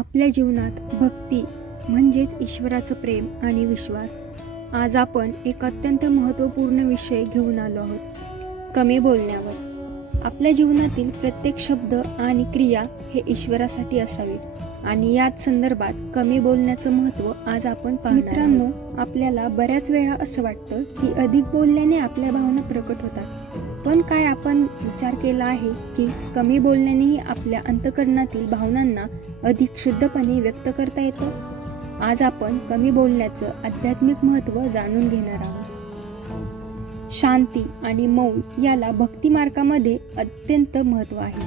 आपल्या जीवनात भक्ती म्हणजेच ईश्वराचं प्रेम आणि विश्वास. आज आपण एक अत्यंत महत्त्वपूर्ण विषय घेऊन आलो आहोत. कमी बोलण्यावर. आपल्या जीवनातील प्रत्येक शब्द आणि क्रिया हे ईश्वरासाठी असावे आणि याच संदर्भात कमी बोलण्याचं महत्त्व आज आपण मित्रांनो आपल्याला बऱ्याच वेळा असं वाटतं की अधिक बोलल्याने आपल्या भावना प्रकट होतात. पण काय आपण विचार केला आहे की कमी बोलण्यानेही आपल्या अंतकरणातील भावनांना अधिक शुद्धपणे व्यक्त करता येतं? आज आपण कमी बोलण्याचं आध्यात्मिक महत्त्व जाणून घेणार आहोत. शांती आणि मौन याला भक्ती मार्गामध्ये अत्यंत महत्त्व आहे.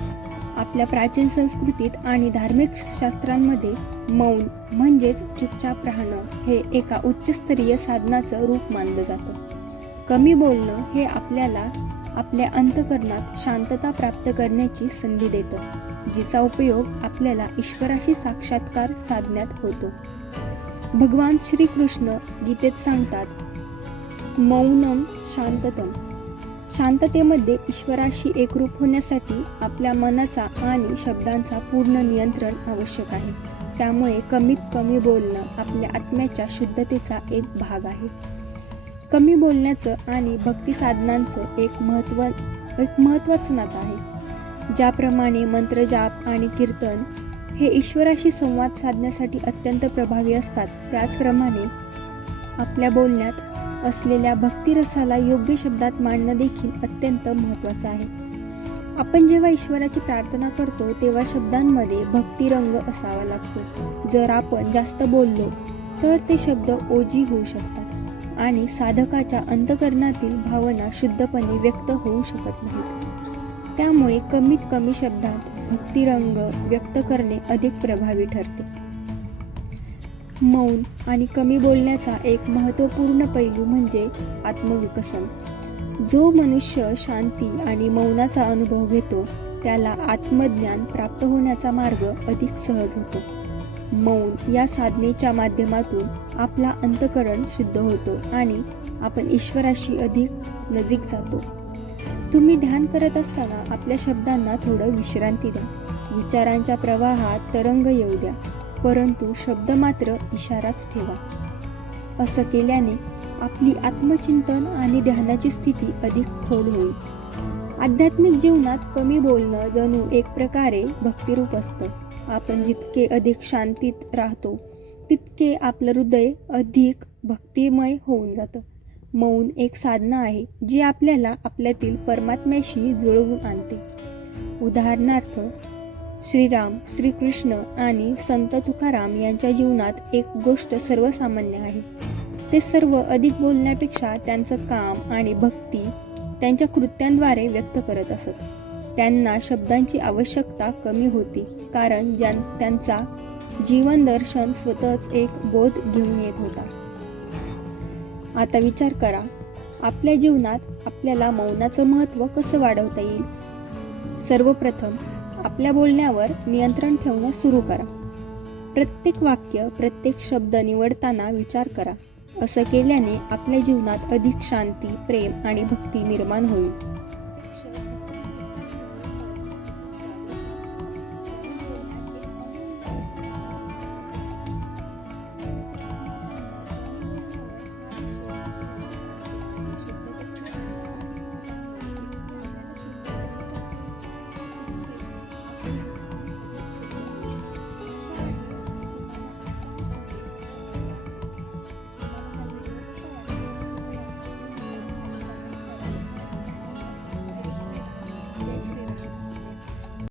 आपल्या प्राचीन संस्कृतीत आणि धार्मिक शास्त्रांमध्ये मौन म्हणजेच चुपचाप राहणं हे एका उच्चस्तरीय साधनाचं रूप मानलं जातं. कमी बोलणं हे आपल्याला आपल्या अंतकरणात शांतता प्राप्त करण्याची संधी देतं जिचा उपयोग आपल्याला ईश्वराशी साक्षात्कार साधण्यात होतो. भगवान श्रीकृष्ण गीतेत सांगतात मौनम शांततम. शांततेमध्ये ईश्वराशी एकरूप होण्यासाठी आपल्या मनाचा आणि शब्दांचा पूर्ण नियंत्रण आवश्यक आहे. त्यामुळे कमीत कमी बोलणं आपल्या आत्म्याच्या शुद्धतेचा एक भाग आहे. कमी बोलण्याचं आणि भक्ती साधनांचं एक महत्त्व एक महत्त्वाचं नातं आहे. ज्याप्रमाणे मंत्रजाप आणि कीर्तन हे ईश्वराशी संवाद साधण्यासाठी अत्यंत प्रभावी असतात. त्याचप्रमाणे आपल्या बोलण्यात असलेल्या भक्तिरसाला योग्य शब्दात मांडणं देखील अत्यंत महत्त्वाचं आहे. आपण जेव्हा ईश्वराची प्रार्थना करतो तेव्हा शब्दांमध्ये भक्तिरंग असावा लागतो. जर आपण जास्त बोललो तर ते शब्द ओजी होऊ शकतात. आणि साधकाच्या अंतकरणातील भावना शुद्धपणे व्यक्त होऊ शकत नाहीत. त्यामुळे कमीत कमी शब्दात भक्तिरंग व्यक्त करणे अधिक प्रभावी ठरते. मौन आणि कमी बोलण्याचा एक महत्त्वपूर्ण पैलू म्हणजे आत्मविकसन. जो मनुष्य शांती आणि मौनाचा अनुभव घेतो त्याला आत्मज्ञान प्राप्त होण्याचा मार्ग अधिक सहज होतो. मौन या साधनेच्या माध्यमातून आपला अंतकरण शुद्ध होतो आणि आपण ईश्वराशी अधिक नजीक जातो. तुम्ही ध्यान करत असताना आपल्या शब्दांना थोडं विश्रांती द्या. विचारांच्या प्रवाहात तरंग येऊ द्या परंतु शब्द मात्र इशाराच ठेवा. असं केल्याने आपली आत्मचिंतन आणि ध्यानाची स्थिती अधिक खोल होईल. आध्यात्मिक जीवनात कमी बोलणं जणू एक प्रकारे भक्तिरूप असतं. आपण जितके अधिक शांतीत राहतो तितके आपलं हृदय अधिक भक्तिमय होऊन जातं. मौन एक साधना आहे जी आपल्याला आपल्यातील परमात्म्याशी जुळवून आणते. उदाहरणार्थ श्रीराम श्रीकृष्ण आणि संत तुकाराम यांच्या जीवनात एक गोष्ट सर्वसामान्य आहे. ते सर्व अधिक बोलण्यापेक्षा त्यांचं काम आणि भक्ती त्यांच्या कृत्यांद्वारे व्यक्त करत असत. त्यांना शब्दांची आवश्यकता कमी होती. कारण ज्यां त्यांचा जीवनदर्शन स्वतःच एक बोध घेऊन येत होता. आता विचार करा आपल्या जीवनात आपल्याला मौनाचं महत्त्व कसं वाढवता येईल? सर्वप्रथम आपल्या बोलण्यावर नियंत्रण ठेवणं सुरू करा. प्रत्येक वाक्य प्रत्येक शब्द निवडताना विचार करा. असं केल्याने आपल्या जीवनात अधिक शांती प्रेम आणि भक्ती निर्माण होईल.